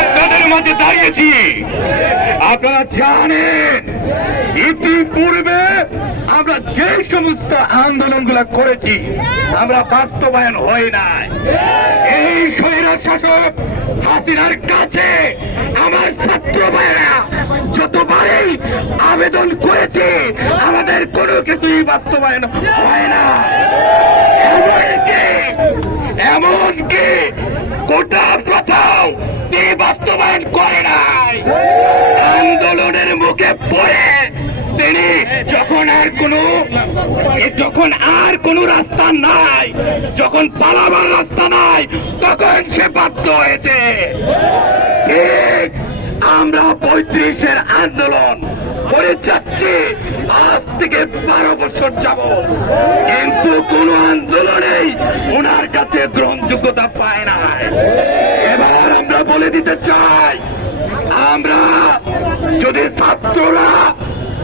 আপনাদের মাঝে দাঁড়িয়েছি। আপনারা জানেন, ইতিপূর্বে আমরা যে সমস্ত করেছি, আমরা বাস্তবায়ন হয় নাই। এই শাসক হাসিনার কাছে আমার ছাত্র ভাইয়েরা যতবারই আবেদন করেছে, আমাদের কোনো কিছুই বাস্তবায়ন হয় না এমনকি এমনকি গোটা প্রথাও তিনি বাস্তবায়ন করে নাই। আন্দোলনের মুখে পড়ে তিনি যখন আর কোনো, যখন আর কোনো রাস্তা নাই, যখন পালাবার রাস্তা নাই, তখন সে বাধ্য হয়েছে। আমরা পঁয়ত্রিশের আন্দোলন করে যাচ্ছি, আজ থেকে বারো বছর যাব কিন্তু কোন আন্দোলনেই ওনার কাছে এবার আমরা বলে দিতে চাই, আমরা যদি ছাত্ররা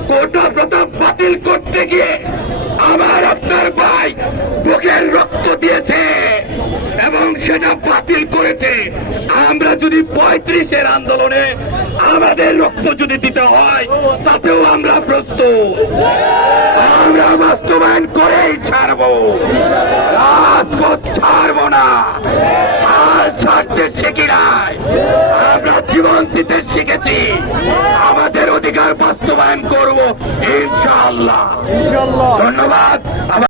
কোটা প্রতাপ বাতিল করতে গিয়ে আমার আপনার ভাই বুকের রক্ত দিয়েছে এবং সেটা বাতিল করেছে, আমরা যদি পঁয়ত্রিশের আন্দোলনে আমাদের রক্ত যদি দিতে হয়, তাতেও আমরা প্রস্তুত। আমরা বাস্তবায়ন করেই ছাড়বো। ছাড়বো না। ছাড়তে শিখি নাই। আমরা জীবন দিতে শিখেছি। আমাদের অধিকার বাস্তবায়ন করব ইনশাআল্লাহ। ইনশাল্লাহ ধন্যবাদ।